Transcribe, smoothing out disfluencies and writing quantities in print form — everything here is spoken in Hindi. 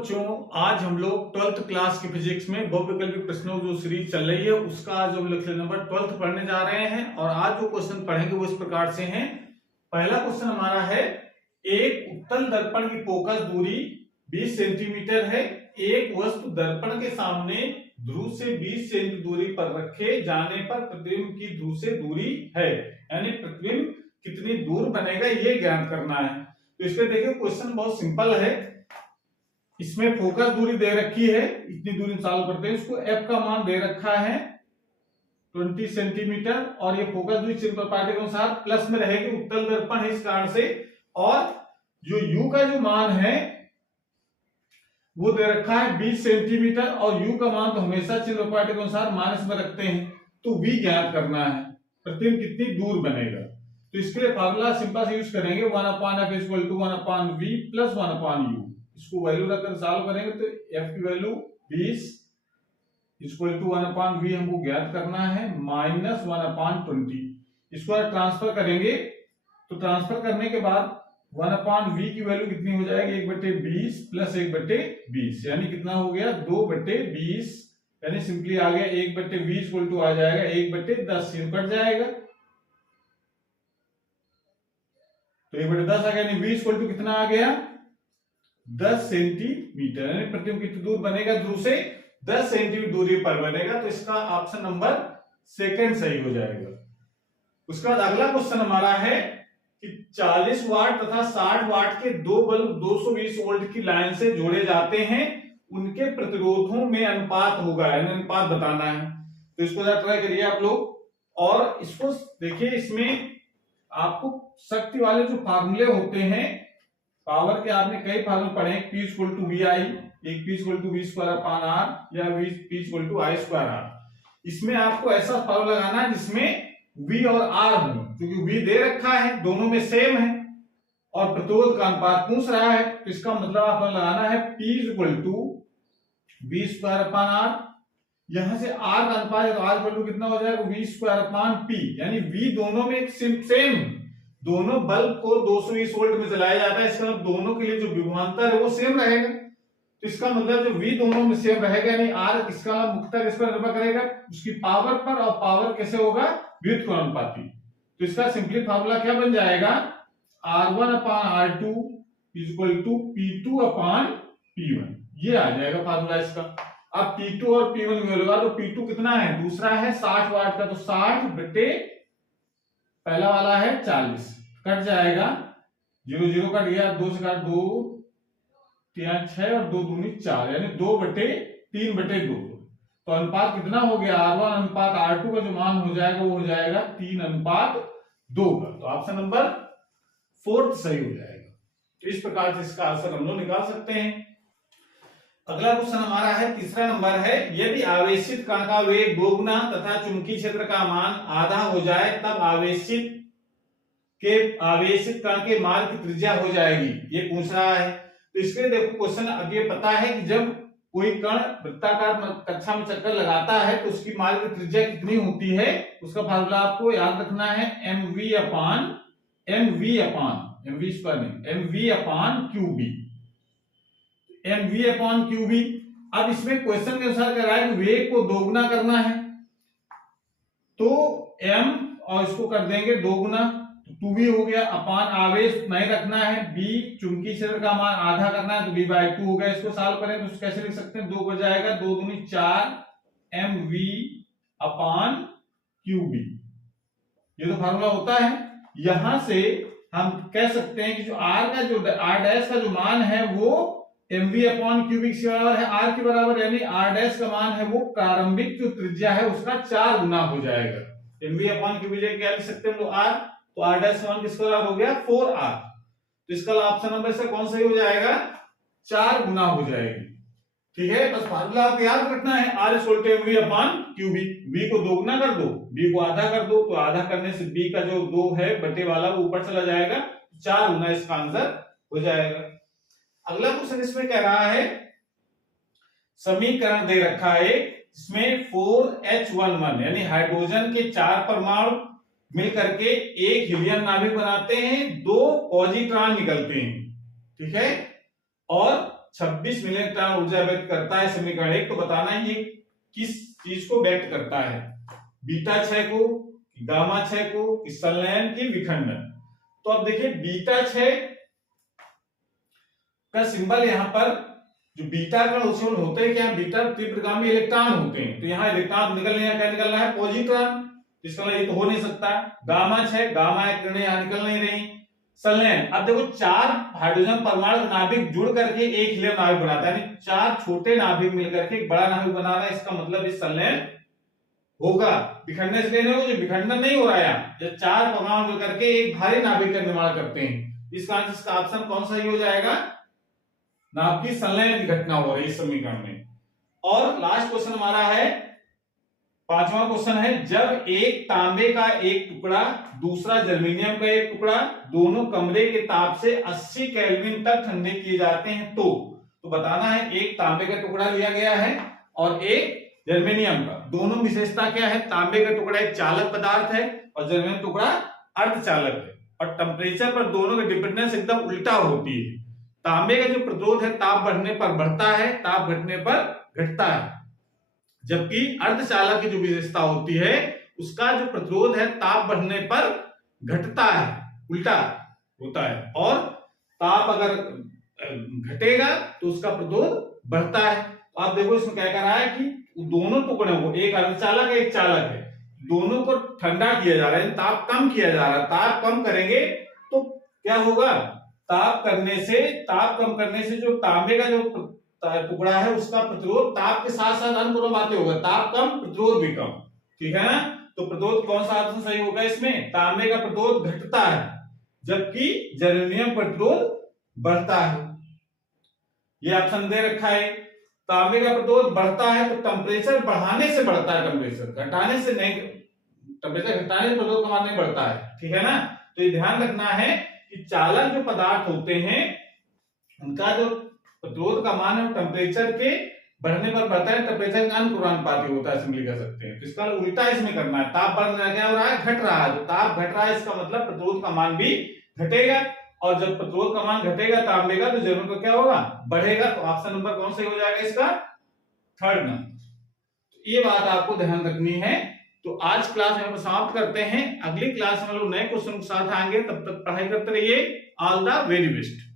बच्चों, आज हम लोग 12th क्लास की फिजिक्स में बहुविकल्पी प्रश्नों जो सीरीज चल रही है उसका आज हम लेक्चर नंबर 12 पढ़ने जा रहे हैं। और आज जो क्वेश्चन पढ़ेंगे वो इस प्रकार से हैं। पहला क्वेश्चन हमारा है, एक उत्तल दर्पण की फोकस दूरी 20 सेंटीमीटर है। एक वस्तु दर्पण के सामने ध्रुव से 20 सेंटी दूरी पर रखे जाने पर प्रतिबिंब की ध्रुव से दूरी है, यानी प्रतिबिंब कितनी दूर बनेगा ये ज्ञात करना है। तो इसमें देखिए क्वेश्चन बहुत सिंपल है। इसमें फोकस दूरी दे रखी है, इतनी दूरी चालू करते हैं, इसको एफ का मान दे रखा है 20 सेंटीमीटर और ये फोकस दूरी चिन्ह प्रॉपर्टी के अनुसार प्लस में रहेगी, उत्तल दर्पण है इस कारण से। और जो यू का जो मान है वो दे रखा है 20 सेंटीमीटर और यू का मान तो हमेशा चिन्ह प्रॉपर्टी के अनुसार माइनस में रखते हैं। तो वी ज्ञात करना है, प्रतिबिंब कितनी दूर बनेगा। तो इसके लिए फार्मूला सिंपल से यूज करेंगे 1/f equal to 1/v plus 1/u। इसको वैल्यू रखकर सॉल्व करेंगे तो f की वैल्यू 20 इक्वल टू 1/v हमको ज्ञात करना है माइनस 1/20। इसको ट्रांसफर करेंगे तो ट्रांसफर करने के बाद 1/v की वैल्यू कितनी हो जाएगी 1/20 प्लस 1/20, यानी कितना हो गया 2/20, यानी सिंपली आ गया 1/20 इक्वल टू आ जाएगा 1/10, ये कट जाएगा तो 1/10 आ गया, यानी v इक्वल टू कितना आ गया 10 सेंटीमीटर, यानी प्रतिबिंब कितनी दूर बनेगा ध्रुव से 10 सेंटीमीटर दूरी पर बनेगा। तो इसका ऑप्शन नंबर सेकंड सही हो जाएगा। उसके बाद अगला क्वेश्चन हमारा है कि 40 वाट तथा 60 वाट के दो बल्ब 220 वोल्ट की लाइन से जोड़े जाते हैं, उनके प्रतिरोधों में अनुपात होगा, यानी अनुपात बताना है। तो इसको जरा ट्राई करिए आप लोग और इसको देखिए। इसमें आपको शक्ति वाले जो फार्मूले होते हैं पावर के, आपने कई फार्मूले पढ़े, P इक्वल टू VI, एक P equal to V square upon R या P equal to I square R। इसमें आपको ऐसा फार्मूला लगाना है जिसमें V और R हो, क्योंकि V दे रखा है, दोनों में सेम है और प्रतिरोध का अनुपात पूछ रहा है। तो इसका मतलब आपको लगाना है P equal to V square upon R। यहां से R का अनुपात है तो R इक्वल टू कितना हो जाएगा V स्क्वायर अपॉन P, यानी V दोनों में सेम, दोनों बल्ब को 220 वोल्ट में चलाया जाता है, इसका मतलब दोनों के लिए जो विभवांतर है वो सेम रहेगा। तो इसका मतलब जो V दोनों में सेम रहेगा, यानी R इसका मुख्यतः किस पर निर्भर करेगा, उसकी पावर पर, और पावर कैसे होगा व्युत्क्रमानुपाती। तो इसका सिंपली फार्मूला क्या बन जाएगा R1 upon R2 equal to P2 upon P1, ये आ जाएगा फार्मूला इसका। अब P2 और P1 में होगा तो P2 कितना है, दूसरा है 60 वाट का, तो 60 बटे पहला वाला है 40, कट जाएगा 0 0 कट गया, 2 से काट 2 3 6 और 2 दूनी 4, यानी 2/3/2। तो अनुपात कितना हो गया R1 अनुपात R2 का जो मान हो जाएगा वो हो जाएगा 3:2 का। तो ऑप्शन नंबर 4 सही हो जाएगा। तो इस प्रकार से इसका आंसर हम लोग निकाल सकते हैं। अगला क्वेश्चन हमारा है, तीसरा नंबर है, यदि आवेशित कण का वेग दोगुना तथा चुंबकीय क्षेत्र का मान आधा हो जाए तब आवेशित कण के मार्ग की त्रिज्या हो जाएगी, ये पूछ रहा है। तो इसके लिए देखो क्वेश्चन, अब ये पता है कि जब कोई कण वृत्ताकार कक्षा में चक्कर लगाता है तो उसकी मार्ग की त्रिज्या कितनी होती है, उसका फार्मूला आपको याद रखना है mv अपॉन QB। अब इसमें क्वेश्चन के अनुसार कह रहा है कि वेग को दोगुना करना है, तो m और इसको कर देंगे दोगुना, 2v हो गया, अपॉन आवेश नहीं रखना है, b चुंबकीय क्षेत्र का मान आधा करना है तो b/2 हो गया। इसको सॉल्व करें तो कैसे लिख सकते हैं, 2 हो जाएगा, 2 दूनी 4 mv अपॉन QB, ये तो फार्मूला होता है। यहां से हम कह सकते हैं कि जो r' का जो मान है वो mv अपॉन क्यूबिक के बराबर है, r के बराबर, यानी r' का मान है वो प्रारंभिक जो त्रिज्या है उसका 4 गुना हो जाएगा। mv अपॉन क्यूबिक क्या लिख सकते हैं हम लोग r, तो r' मान किसका बराबर हो गया 4r। तो इसका ऑप्शन नंबर से कौन सही हो जाएगा, 4 गुना हो जाएगी। ठीक है, बस फार्मूला आप याद रखना है, r mv upon cubic, v को दोगुना कर दो, b को आधा कर दो, तो आधा करने से b का जो 2 है बटे वाला वो ऊपर चला जाएगा, 4 गुना इसका आंसर हो जाएगा। अगला क्वेश्चन इसमें कह रहा है, समीकरण दे रखा है इसमें 4H11 यानी हाइड्रोजन के 4 परमाणु मिलकर के एक हीलियम नाभिक बनाते हैं, 2 पॉजिट्रॉन निकलते हैं, ठीक है, और 26 मिलियन इलेक्ट्रॉन ऊर्जा व्यक्त करता है समीकरण 1। तो बताना है ये किस चीज को व्यक्त करता है, बीटा क्षय को, गामा क्षय को, संलयन की विखंडन। तो अब देखिए बीटा क्षय का सिंबल यहां पर जो बीटा का उत्सर्जन होते हैं क्या, बीटा तीव्रगामी इलेक्ट्रॉन होते हैं, तो यहाँ इलेक्ट्रॉन निकल रहे हैं, क्या निकल रहा है, पॉजिट्रॉन। इसका मतलब ये तो हो नहीं सकता। गामा क्षय, गामा किरणें यहां निकल नहीं रही। संलयन, अब देखो 4 हाइड्रोजन परमाणु नाभिक जुड़ करके एक हीलियम नाभिक बनाता है, यानी 4 छोटे नाभिक मिलकर के एक बड़ा नाभिक बना रहा है। इसका मतलब इस संलयन होगा, विखंडन से लेने को जो विखंडन नहीं हो रहा है, जब 4 परमाणु मिलकर के एक भारी नाभिक का निर्माण करते हैं। इस कारण इसका ऑप्शन कौन सा ही हो जाएगा, नाभिकीय संलयन की घटना हो रही है इस समीकरण में। और लास्ट क्वेश्चन हमारा है 5वां क्वेश्चन है, जब एक तांबे का एक टुकड़ा दूसरा जर्मेनियम का एक टुकड़ा दोनों कमरे के ताप से 80 केल्विन तक ठंडे किए जाते हैं तो बताना है एक तांबे का टुकड़ा लिया गया है और एक जर्मेनियम का, दोनों विशेषता क्या है, तांबे का टुकड़ा एक चालक पदार्थ है और जर्मेनियम टुकड़ा अर्धचालक है, और टेम्परेचर पर दोनों की डिपेंडेंस एकदम उल्टा होती है। तांबे का जो प्रतिरोध है ताप बढ़ने पर बढ़ता है, ताप घटने पर घटता है, जबकि अर्धचालक की जो विशेषता होती है उसका जो प्रतिरोध है ताप बढ़ने पर घटता है, उल्टा होता है, और ताप अगर घटेगा तो उसका प्रतिरोध बढ़ता है। तो आप देखो इसमें क्या कर रहा है कि दोनों टुकड़ों को, एक अर्धचालक है एक चालक है, दोनों को ठंडा किया जा रहा है, ताप कम किया जा रहा है। ताप कम करेंगे तो क्या होगा, ताप कम करने से जो तांबे का जो टुकड़ा है उसका प्रतिरोध ताप के साथ साथ अनुपाती होगा, ताप कम प्रतिरोध भी कम, ठीक है ना। तो प्रतिरोध कौन सा ऑप्शन सही होगा इसमें, तांबे का प्रतिरोध घटता है जबकि जर्मेनियम प्रतिरोध बढ़ता है। ये ऑप्शन दे रखा है, तांबे का प्रतिरोध बढ़ता है तो टेम्परेचर बढ़ाने से बढ़ता है, टेम्परेचर घटाने से नहीं, टेम्परेचर घटाने से प्रतिरोध का मान नहीं बढ़ता है, ठीक है ना। तो ये ध्यान रखना है कि चालक जो पदार्थ होते हैं उनका जो प्रतिरोध का मान है टेम्परेचर के बढ़ने पर बढ़ता है, टेम्परेचर का अनुपाती होता है, सिंपली कह सकते हैं। तो इसका उल्टा इसमें करना है, ताप बढ़ रहा है, क्या हो रहा है, घट रहा है, तो ताप घट रहा है इसका मतलब प्रतिरोध का मान भी घटेगा, और जब प्रतिरोध का मान घटेगा तांबे का तो जर्मेनियम का क्या होगा, बढ़ेगा। तो ऑप्शन नंबर कौन सा हो जाएगा इसका, 3rd नंबर। ये बात आपको ध्यान रखनी है। तो आज क्लास में हम समाप्त करते हैं, अगली क्लास में हम लोग नए क्वेश्चन के साथ आएंगे, तब तक पढ़ाई करते रहिए। All the very best.